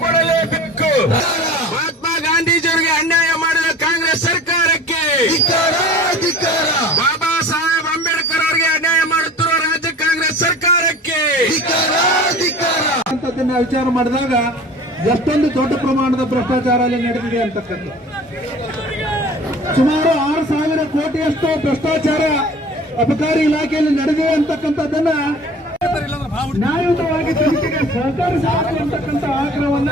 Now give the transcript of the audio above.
ಕೊಡಲೇಬೇಕು. ಮಹಾತ್ಮ ಗಾಂಧೀಜಿಯವರಿಗೆ ಅನ್ಯಾಯ ಮಾಡಿದ ಕಾಂಗ್ರೆಸ್ ಸರ್ಕಾರಕ್ಕೆ ಬಾಬಾ ಸಾಹೇಬ್ ಅಂಬೇಡ್ಕರ್ ಅವರಿಗೆ ಅನ್ಯಾಯ ಮಾಡುತ್ತಿರುವ ರಾಜ್ಯ ಕಾಂಗ್ರೆಸ್ ಸರ್ಕಾರಕ್ಕೆ ಅಂತದನ್ನ ವಿಚಾರ ಮಾಡಿದಾಗ ಎಷ್ಟೊಂದು ದೊಡ್ಡ ಪ್ರಮಾಣದ ಭ್ರಷ್ಟಾಚಾರ ಅಲ್ಲಿ ನಡೆದಿದೆ ಅಂತಕ್ಕಂಥ ಸುಮಾರು 6,000 ಕೋಟಿಯಷ್ಟು ಭ್ರಷ್ಟಾಚಾರ ಅಬಕಾರಿ ಇಲಾಖೆಯಲ್ಲಿ ನಡೆದಿದೆ ಅಂತಕ್ಕಂಥದ್ದನ್ನ ನ್ಯಾಯಯುತವಾಗಿ ತನಿಖೆಗೆ ಸಹಕರಿಸಬೇಕು ಅಂತಕ್ಕಂಥ ಆಗ್ರಹವನ್ನ